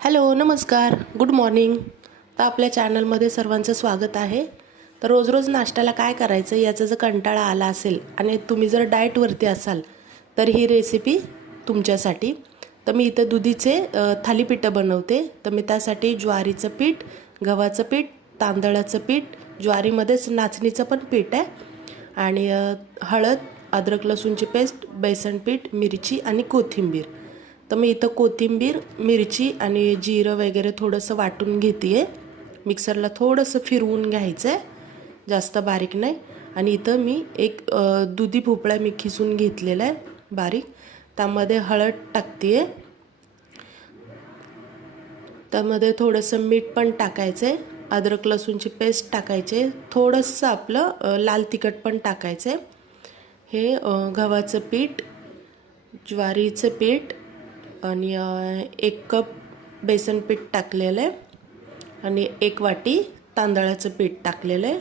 Hello नमस्कार good morning. तर आपल्या चॅनलमध्ये सर्वांचं स्वागत आहे। तर रोज रोज नाश्त्याला काय करायचं याचा जर कंटाळा आला असेल आणि तुम्ही जर डाएटवरती असाल तर ही रेसिपी तुमच्यासाठी। तर मी इथे दुधीचे थालीपीठं बनवते। तर मी त्यासाठी ज्वारीचं पीठ, गव्हाचं पीठ, तांदळाचं पीठ, ज्वारीमध्येच नाचणीचं पण पीठ आहे आणि हळद, अद्रक लसूणची पेस्ट, बेसन पीठ, मिरची आणि कोथिंबीर। तर मी इथं कोथिंबीर, मिरची आणि जिरं वगैरे थोडंसं वाटून घेते। मिक्सरला थोडंसं फिरवून घ्यायचं आहे, जास्त बारीक नाही। आणि इथं मी एक दुधी भोपळा मी खिसून घेतलेला आहे बारीक, त्यामध्ये हळद टाकते। त्यामध्ये थोडंसं मीठ पण टाकायचं आहे, अद्रक लसूणची पेस्ट टाकायचे, थोडंसं आपलं लाल तिखट पण टाकायचं आहे। हे गव्हाचं पीठ, ज्वारीचं पीठ आणि 1 कप बेसन पीठ टाकलेलं आहे आणि 1 वाटी तांदळाचं पीठ टाकलेलं आहे।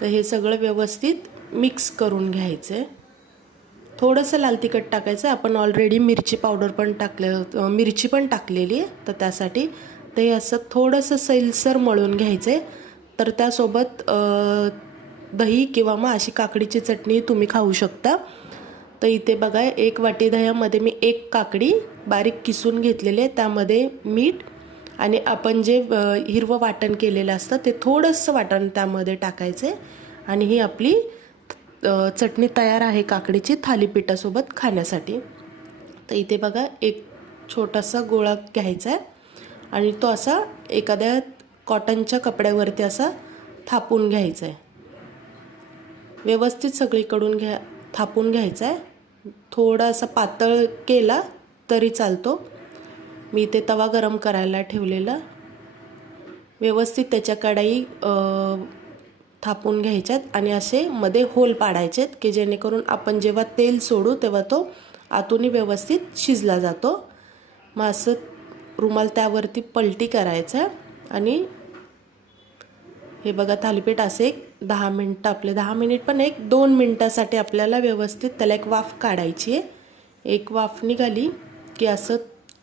तर हे सगळं व्यवस्थित मिक्स करून घ्यायचं आहे। थोडंसं लाल तिखट टाकायचं, आपण ऑलरेडी मिरची पावडर पण मिरची पण टाकलेली आहे, तर त्यासाठी ते असं थोडंसं सैलसर मळून घ्यायचं आहे। तर त्यासोबत दही किंवा मग अशी काकडीची चटणी तुम्ही खाऊ शकता। तर इथे बघा 1 वाटी दह्यामध्ये मी 1 काकडी बारीक किसून घेतलेली आहे, त्यामध्ये मीठ आणि आपण जे हिरवं वाटण केलेलं असतं ते थोडंसं वाटण त्यामध्ये टाकायचे आणि ही आपली चटणी तयार आहे काकडीची थालीपीठासोबत खाण्यासाठी। तर इथे बघा एक छोटासा गोळा घ्यायचा आहे आणि तो असा एखाद्या कॉटनच्या कपड्यावरती असा थापून घ्यायचा आहे, व्यवस्थित सगळीकडून थापून घ्यायचा आहे। थोडासा पातळ केला तरी चालतो। मी इथे तवा गरम करायला ठेवलेला, व्यवस्थित त्याच्या कढई थापून घ्यायच्यात आणि असे मध्ये होल पाडायचेत की जेणेकरून आपण जेव्हा तेल सोडू तेव्हा तो आतून व्यवस्थित शिजला जातो। मग असं रुमाल त्यावरती पलटी करायचं आणि हे बघा थालीपीठ असे 10 मिनिटं, आपले 10 मिनिट पण 1-2 मिनिटासाठी आपल्याला व्यवस्थित त्याला एक वाफ काढायची आहे। एक वाफ निघाली की असं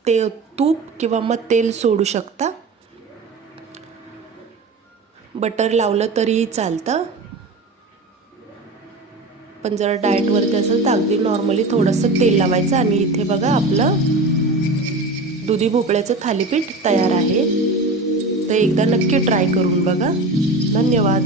ते तूप किंवा मग तेल सोडू शकता, बटर लावलं तरीही चालतं। पण जर डाएटवरती असेल तर अगदी नॉर्मली थोडंसं तेल लावायचं। आणि इथे बघा आपलं दुधी भोपळ्याचं थालीपीठ तयार आहे। तर एकदा नक्की ट्राय करून बघा। धन्यवाद।